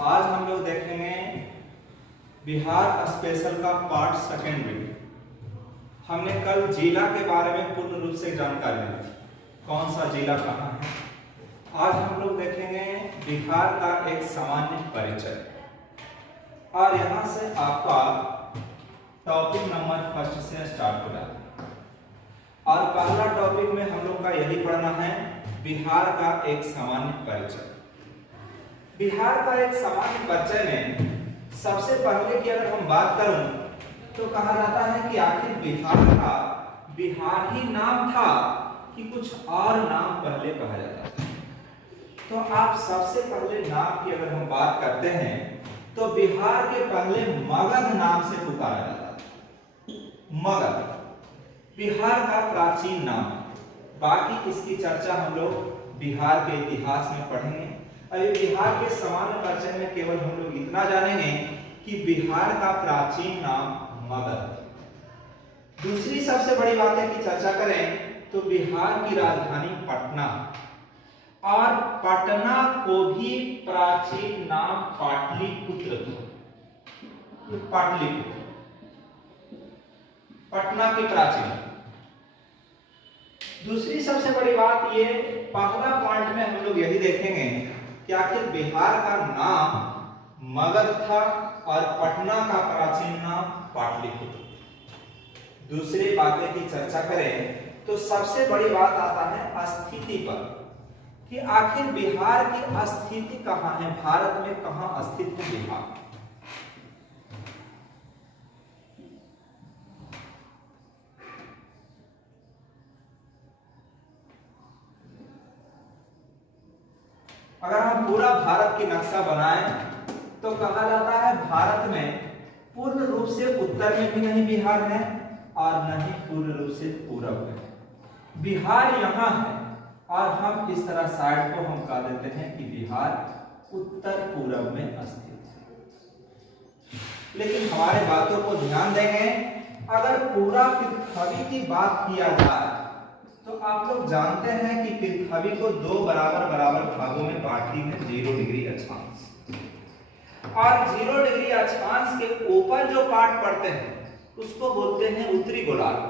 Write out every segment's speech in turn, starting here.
आज हम लोग देखेंगे बिहार स्पेशल का पार्ट सेकेंडरी। हमने कल जिला के बारे में पूर्ण रूप से जानकारी दी, कौन सा जिला कहाँ है। आज हम लोग देखेंगे बिहार का एक सामान्य परिचय, और यहाँ से आपका टॉपिक नंबर फर्स्ट से स्टार्ट हो जाता है। और पहला टॉपिक में हम लोग का यही पढ़ना है, बिहार का एक सामान्य परिचय। बिहार का एक सामान्य परिचय में सबसे पहले की अगर हम बात करूं तो कहा जाता है कि आखिर बिहार का बिहार ही नाम था कि कुछ और नाम पहले कहा जाता था। तो आप सबसे पहले नाम की अगर हम बात करते हैं तो बिहार के पहले मगध नाम से पुकारा जाता था। मगध बिहार का प्राचीन नाम। बाकी इसकी चर्चा हम लोग बिहार के इतिहास में पढ़ेंगे। अभी बिहार के सामान्य परिचय में केवल हम लोग इतना जानेंगे कि बिहार का प्राचीन नाम मगध। दूसरी सबसे बड़ी बातें की चर्चा करें तो बिहार की राजधानी पटना, और पटना को भी प्राचीन नाम पाटलिपुत्र था। पाटलिपुत्र पटना की प्राचीन। दूसरी सबसे बड़ी बात ये, पहला पॉइंट में हम लोग यही देखेंगे कि आखिर बिहार का नाम मगध था और पटना का प्राचीन नाम पाटलिपुत्र। दूसरी बातें की चर्चा करें तो सबसे बड़ी बात आता है स्थिति पर, कि आखिर बिहार की स्थिति कहाँ है, भारत में कहाँ स्थित है बिहार। अगर हम पूरा भारत की नक्शा बनाएं तो कहा जाता है भारत में पूर्ण रूप से उत्तर में भी नहीं बिहार है और न ही पूर्ण रूप से पूरब में। बिहार यहाँ है और हम इस तरह साइड को हम कह देते हैं कि बिहार उत्तर पूरब में स्थित है। लेकिन हमारे बातों को ध्यान देंगे, अगर पूरा पृथ्वी की बात किया जाए तो आप लोग जानते हैं कि पृथ्वी को दो बराबर बराबर भागों में बांट दी है 0 डिग्री अक्षांश, और 0 डिग्री अक्षांश के ऊपर जो पार्ट पड़ते हैं उसको बोलते हैं उत्तरी गोलार्ध,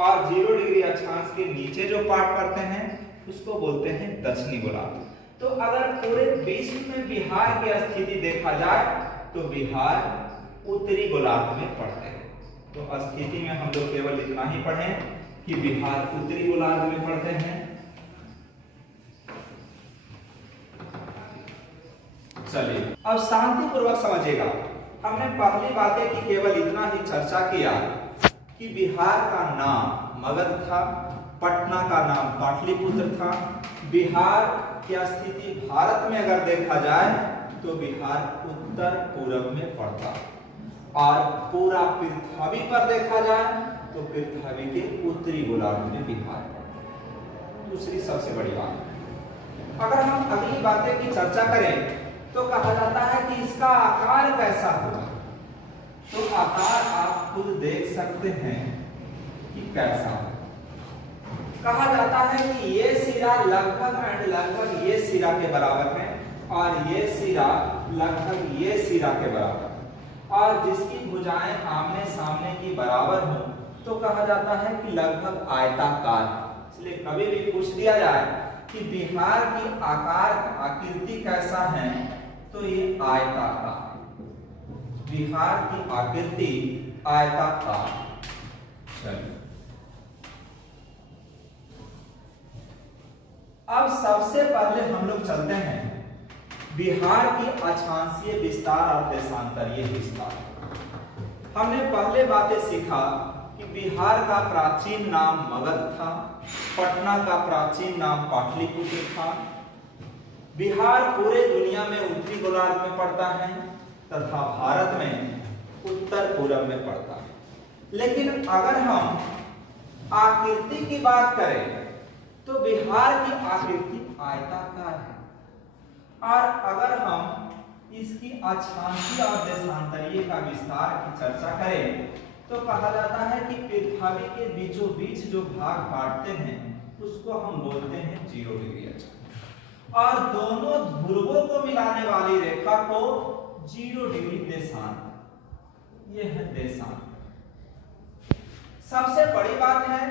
और 0 डिग्री अक्षांश के नीचे जो पार्ट पड़ते हैं उसको बोलते हैं दक्षिणी गोलार्ध। तो अगर पूरे विश्व में बिहार की स्थिति देखा जाए तो बिहार उत्तरी गोलार्ध में पड़ते हैं। तो स्थिति में हम लोग केवल इतना ही पढ़ें कि बिहार उत्तरी गोलार्ध में पड़ते हैं। चलिए अब शांति पूर्वक समझिएगा। हमने पहली बातें की केवल इतना ही चर्चा किया कि बिहार का नाम मगध था, पटना का नाम पाटलिपुत्र था। बिहार की स्थिति भारत में अगर देखा जाए तो बिहार उत्तर पूरब में पड़ता, और पूरा पृथ्वी पर देखा जाए तो पृथ्वी के उत्तरी गोलार्ध में बिहार पड़ता। दूसरी सबसे बड़ी बात, अगर हम अगली बातें की चर्चा करें तो कहा जाता है कि इसका आकार कैसा होगा। तो आकार आप खुद देख सकते हैं कि कैसा है। कहा जाता है कि ये सिरा लगभग ये सिरा के बराबर है, और ये सिरा लगभग ये सिरा के बराबर, और जिसकी भुजाएं आमने सामने की बराबर हो तो कहा जाता है कि लगभग आयताकार। इसलिए कभी भी पूछ दिया जाए कि बिहार की आकार आकृति कैसा है तो ये आयताकार। बिहार की आकृति आयताकार। चलिए अब सबसे पहले हम लोग चलते हैं बिहार की अक्षांशीय विस्तार और देशांतरीय विस्तार। हमने पहले बातें सीखा कि बिहार का प्राचीन नाम मगध था, पटना का प्राचीन नाम पाटलिपुत्र था। बिहार पूरे दुनिया में उत्तरी गोलार्ध में पड़ता है तथा भारत में उत्तर पूरब में पड़ता है। लेकिन अगर हम आकृति की बात करें तो बिहार की आकृति आयताकार है, और अगर हम इसकी अक्षांशीय और देशांतरीय का विस्तार की चर्चा करें तो कहा जाता है कि पृथ्वी के बीचों बीच जो भाग बांटते हैं उसको हम बोलते हैं 0 डिग्री अक्षांश, और दोनों ध्रुवों को मिलाने वाली रेखा को 0 डिग्री देशांत, यह है देशांत। सबसे बड़ी बात है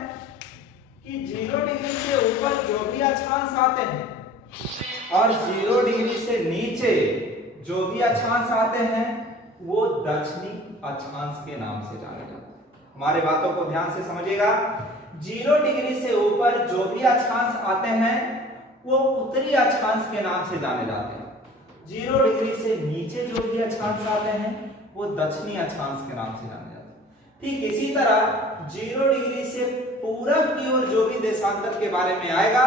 कि 0 डिग्री से ऊपर जो भी अक्षांश आते हैं और 0 डिग्री से नीचे जो भी अक्षांश आते हैं वो दक्षिणी अक्षांश के नाम से जाने जाते हैं। हमारे बातों को ध्यान से समझिएगा। 0 डिग्री से ऊपर जो भी अक्षांश आते हैं वो उत्तरी अक्षांश के नाम से जाने जाते हैं। 0 डिग्री से नीचे जो भी अक्षांश आते हैं वो दक्षिणी अक्षांश के नाम से जाने जाते हैं। ठीक इसी तरह 0 डिग्री से पूरब की ओर जो भी देशांतर के बारे में आएगा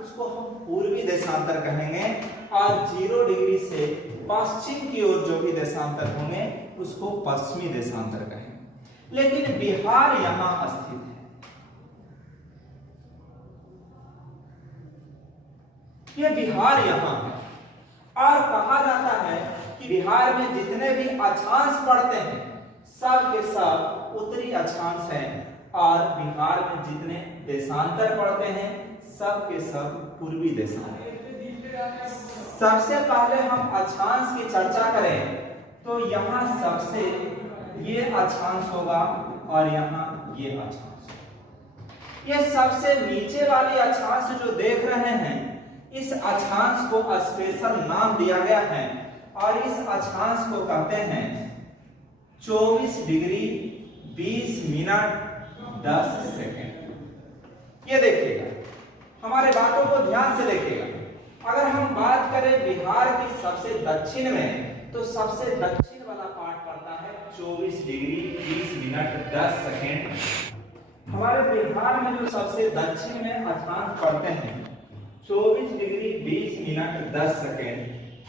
उसको हम पूर्वी देशांतर कहेंगे, और 0 डिग्री से पश्चिम की ओर जो भी देशांतर होंगे उसको पश्चिमी देशांतर कहेंगे। लेकिन बिहार यहां स्थित है, यह बिहार यहां है, और कहा जाता है कि बिहार में जितने भी अक्षांश पड़ते हैं सब के सब उत्तरी अक्षांश हैं, और बिहार में जितने देशांतर पड़ते हैं सब के सब पूर्वी देशांतर। सबसे पहले हम अक्षांश की चर्चा करें तो यहाँ सबसे ये अक्षांश होगा और यहाँ ये अक्षांश। ये सबसे नीचे वाली अक्षांश जो देख रहे हैं इस अक्षांश को स्पेशल नाम दिया गया है, और इस अक्षांश को कहते हैं 24 डिग्री 20 मिनट 10 सेकेंड। ये देखिएगा, हमारे बातों को ध्यान से देखिएगा। अगर हम बात करें बिहार की सबसे दक्षिण में तो सबसे दक्षिण वाला पार्ट पड़ता है 24 डिग्री 20 मिनट 10 सेकेंड। हमारे बिहार में जो सबसे दक्षिण में अक्षांश पड़ते हैं 24 डिग्री 20 मिनट 10 सेकेंड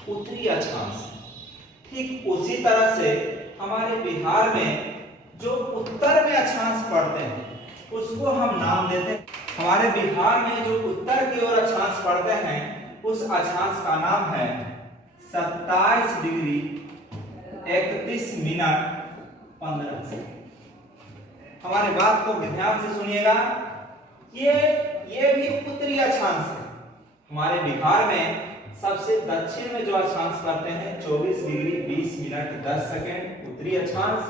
उत्तरी अक्षांश। ठीक उसी तरह से हमारे बिहार में जो उत्तर में अक्षांश पड़ते हैं उसको हम नाम देते हैं, हमारे बिहार में जो उत्तर की ओर अक्षांश पड़ते हैं उस अक्षांश का नाम है 27 डिग्री 31 मिनट 15 सेकेंड। हमारे बात को ध्यान से सुनिएगा, ये भी उत्तरी अक्षांश है। हमारे बिहार में सबसे दक्षिण में जो अक्षांश पड़ते हैं 24 डिग्री 20 मिनट 10 सेकेंड उत्तरी अक्षांश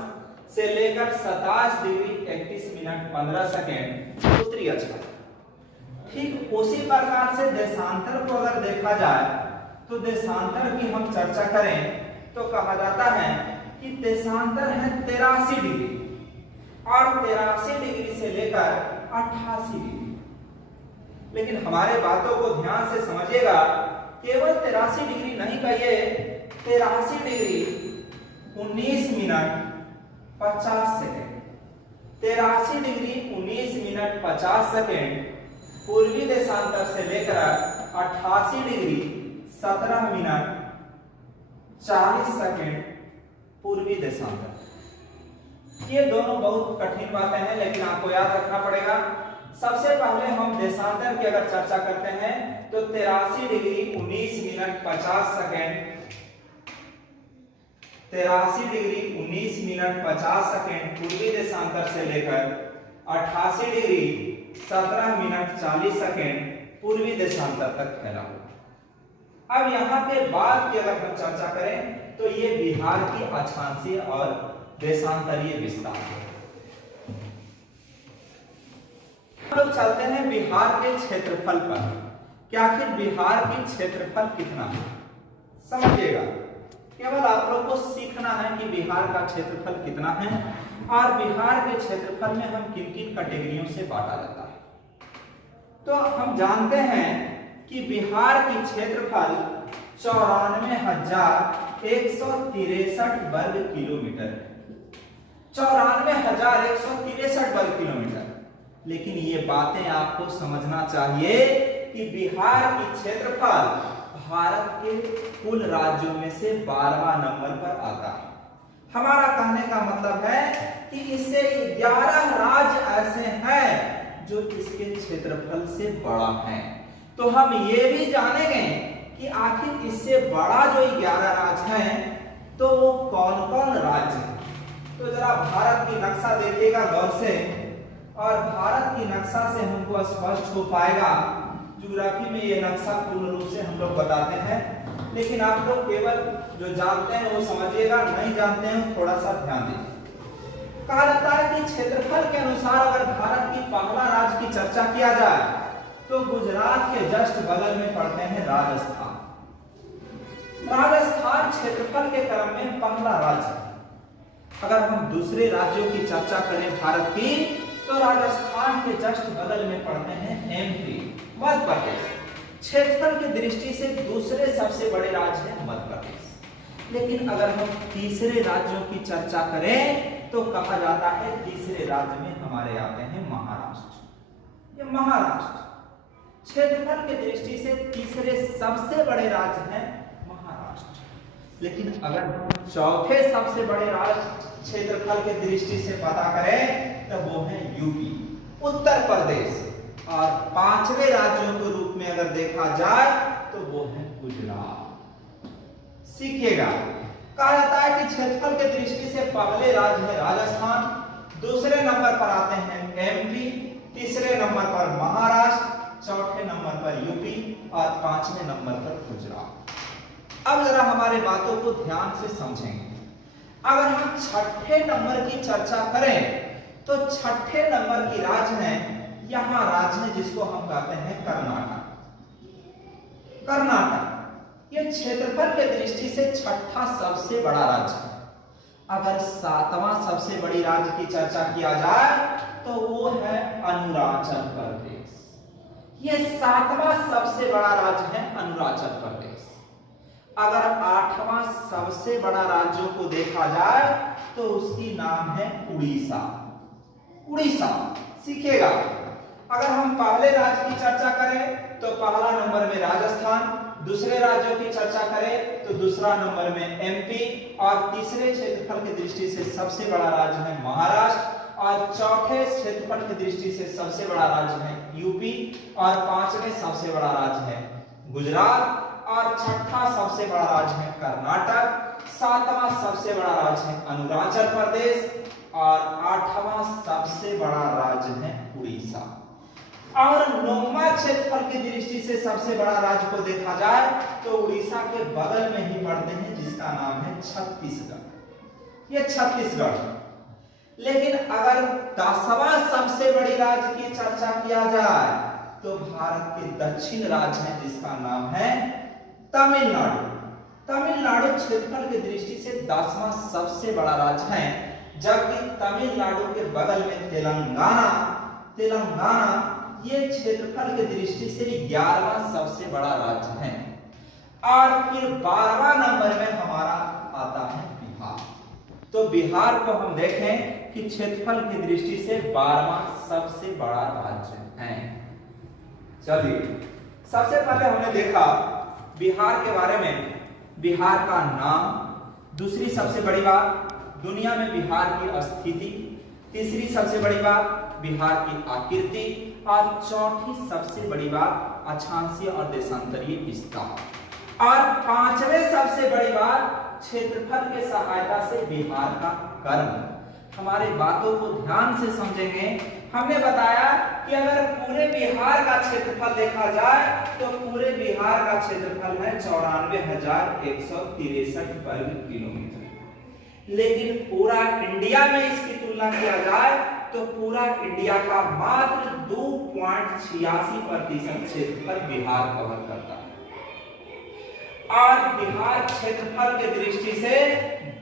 से लेकर 27 डिग्री 31 मिनट 15 सेकेंड उत्तरी अक्षांश। ठीक उसी प्रकार से देशांतर को अगर देखा जाए तो देशांतर की हम चर्चा करें तो कहा जाता है कि देशांतर है 83 डिग्री, और 83 डिग्री से लेकर 88 डिग्री। लेकिन हमारे बातों को ध्यान से समझिएगा, केवल 83 डिग्री नहीं कहिए, 83 degree 19 minute 50 second, 83 degree 19 minute 50 second पूर्वी देशांतर से लेकर 88 डिग्री 17 मिनट 40 सेकेंड पूर्वी देशांतर। ये दोनों बहुत कठिन बातें हैं लेकिन आपको याद रखना पड़ेगा। सबसे पहले हम देशांतर की अगर चर्चा करते हैं तो 83 degree 19 minute 50 second, 83 degree 19 minute 50 second पूर्वी देशांतर से लेकर 88 डिग्री 17 मिनट 40 सेकेंड पूर्वी देशांतर तक फैला हुआ। अब यहाँ पे बाद की अगर हम चर्चा करें तो ये बिहार की अक्षांशीय और देशांतरीय विस्तार है। हम लोग चलते हैं बिहार के क्षेत्रफल पर कि आखिर बिहार की क्षेत्रफल कितना है। समझिएगा, केवल आप लोग को सीखना है कि बिहार का क्षेत्रफल कितना है और बिहार के क्षेत्रफल में हम किन किन कैटेगरियों से बांटा जाता है। तो हम जानते हैं कि बिहार की क्षेत्रफल 94,163 वर्ग किलोमीटर है, 94,163 वर्ग किलोमीटर। लेकिन ये बातें आपको समझना चाहिए कि बिहार की क्षेत्रफल भारत के कुल राज्यों में से 12वां नंबर पर आता है। हमारा कहने का मतलब है कि इससे 11 राज्य ऐसे हैं जो इसके क्षेत्रफल से बड़ा है। तो हम ये भी जानेंगे कि आखिर इससे बड़ा जो 11 राज्य हैं तो वो कौन कौन राज्य हैं। तो जरा भारत की नक्शा देखिएगा गौर से, और भारत की नक्शा से हमको स्पष्ट हो पाएगा ज्योग्राफी में ये नक्शा पूर्ण रूप से हम लोग बताते हैं, लेकिन आप लोग केवल जो जानते हैं वो समझिएगा, नहीं जानते हैं थोड़ा सा ध्यान दीजिए। कहा जाता है कि क्षेत्रफल के अनुसार अगर भारत की पहला राज्य की चर्चा किया जाए तो गुजरात के जस्ट बगल में पड़ते हैं राजस्थान। राजस्थान क्षेत्रफल के क्रम में पहला राज्य है। अगर हम दूसरे राज्यों की चर्चा करें भारत की, तो राजस्थान के जस्ट बगल में पड़ते हैं एमपी, मध्य प्रदेश। क्षेत्रफल की दृष्टि से दूसरे सबसे बड़े राज्य है मध्य प्रदेश। लेकिन अगर हम तीसरे राज्यों की चर्चा करें तो कहा जाता है तीसरे राज्य में हमारे आते हैं महाराष्ट्र। ये महाराष्ट्र क्षेत्रफल की दृष्टि से तीसरे सबसे बड़े राज्य हैं महाराष्ट्र। लेकिन अगर हम चौथे सबसे बड़े राज्य क्षेत्रफल की दृष्टि से पता करें तो वो है यूपी, उत्तर प्रदेश। और पांचवें राज्यों के रूप में अगर देखा जाए तो वो है गुजरात। सीखिएगा, कहा जाता है कि क्षेत्रफल के दृष्टि से पहले राज्य है राजस्थान, दूसरे नंबर पर आते हैं एमपी, तीसरे नंबर पर महाराष्ट्र, चौथे नंबर पर यूपी और पांचवें नंबर पर गुजरात। अब जरा हमारे बातों को ध्यान से समझेंगे। अगर हम छठे नंबर की चर्चा करें तो छठे नंबर की राज्य है, यहां राज्य है जिसको हम कहते हैं कर्नाटक। कर्नाटक ये क्षेत्रफल के दृष्टि से छठा सबसे बड़ा राज्य है। अगर सातवां सबसे बड़ी राज्य की चर्चा किया जाए तो वो है अरुणाचल प्रदेश। ये सातवां सबसे बड़ा राज्य है अरुणाचल प्रदेश। अगर आठवां सबसे बड़ा राज्यों को देखा जाए तो उसकी नाम है उड़ीसा। उड़ीसा सीखिएगा। अगर हम पहले राज्य की चर्चा करें तो पहला नंबर में राजस्थान, दूसरे राज्यों की चर्चा करें तो दूसरा नंबर में एमपी और तीसरे क्षेत्रफल की दृष्टि से सबसे बड़ा राज्य है महाराष्ट्र और चौथे क्षेत्रफल की दृष्टि से सबसे बड़ा राज्य है यूपी और पांचवें सबसे बड़ा राज्य है गुजरात और छठा सबसे बड़ा राज्य है कर्नाटक, सातवां सबसे बड़ा राज्य है अरुणाचल प्रदेश और आठवां सबसे बड़ा राज्य है उड़ीसा। और नौवां क्षेत्रफल की दृष्टि से सबसे बड़ा राज्य को देखा जाए तो उड़ीसा के बगल में ही पड़ते हैं जिसका नाम है छत्तीसगढ़। ये छत्तीसगढ़। लेकिन अगर 10वां सबसे बड़ी राज्य की चर्चा किया जाए तो भारत के दक्षिण राज्य है जिसका नाम है तमिलनाडु। तमिलनाडु क्षेत्रफल की दृष्टि से 10वां सबसे बड़ा राज्य है, जबकि तमिलनाडु के बगल में तेलंगाना ये क्षेत्रफल की दृष्टि से 11वां सबसे बड़ा राज्य है। और फिर 12वां नंबर में हमारा आता है बिहार। तो बिहार को हम देखें कि क्षेत्रफल की दृष्टि से 12वां सबसे बड़ा राज्य है। चलिए, सबसे पहले हमने देखा बिहार के बारे में, बिहार का नाम, दूसरी सबसे बड़ी बात दुनिया में बिहार की स्थिति, तीसरी सबसे बड़ी बात बिहार की आकृति और चौथी सबसे बड़ी बात अक्षांशीय और देशांतरीय विस्तार और पांचवें सबसे बड़ी बात क्षेत्रफल के सहायता से बिहार का कर्म। हमारी बातों को ध्यान से समझेंगे। हमने बताया कि अगर पूरे बिहार का क्षेत्रफल देखा जाए तो पूरे बिहार का क्षेत्रफल है 94,163 वर्ग किलोमीटर। लेकिन पूरा इंडिया में इसकी तुलना किया जाए तो पूरा इंडिया का मात्र 2.86% क्षेत्रफल बिहार कवर करता है और बिहार क्षेत्रफल की दृष्टि से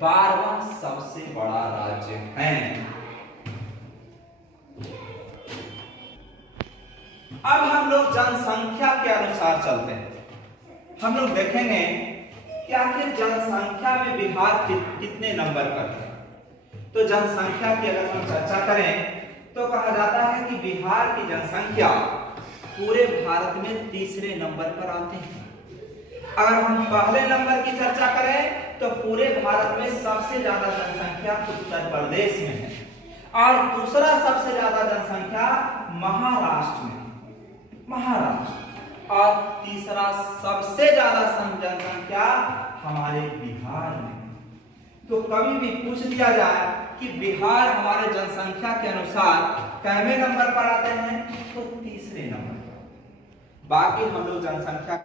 12वां सबसे बड़ा राज्य है। अब हम लोग जनसंख्या के अनुसार चलते हैं। हम लोग देखेंगे कि आखिर जनसंख्या में बिहार कितने नंबर पर है। तो जनसंख्या की अगर हम चर्चा करें तो कहा जाता है कि बिहार की जनसंख्या पूरे भारत में तीसरे नंबर पर आते हैं। अगर हम पहले नंबर की चर्चा करें तो पूरे भारत में सबसे ज्यादा जनसंख्या उत्तर प्रदेश में है और दूसरा सबसे ज्यादा जनसंख्या महाराष्ट्र में, महाराष्ट्र, और तीसरा सबसे ज्यादा जनसंख्या हमारे बिहार में। तो कभी भी पूछ दिया जाए कि बिहार हमारे जनसंख्या के अनुसार कितने नंबर पर आते हैं तो तीसरे नंबर पर। बाकी हम लोग जनसंख्या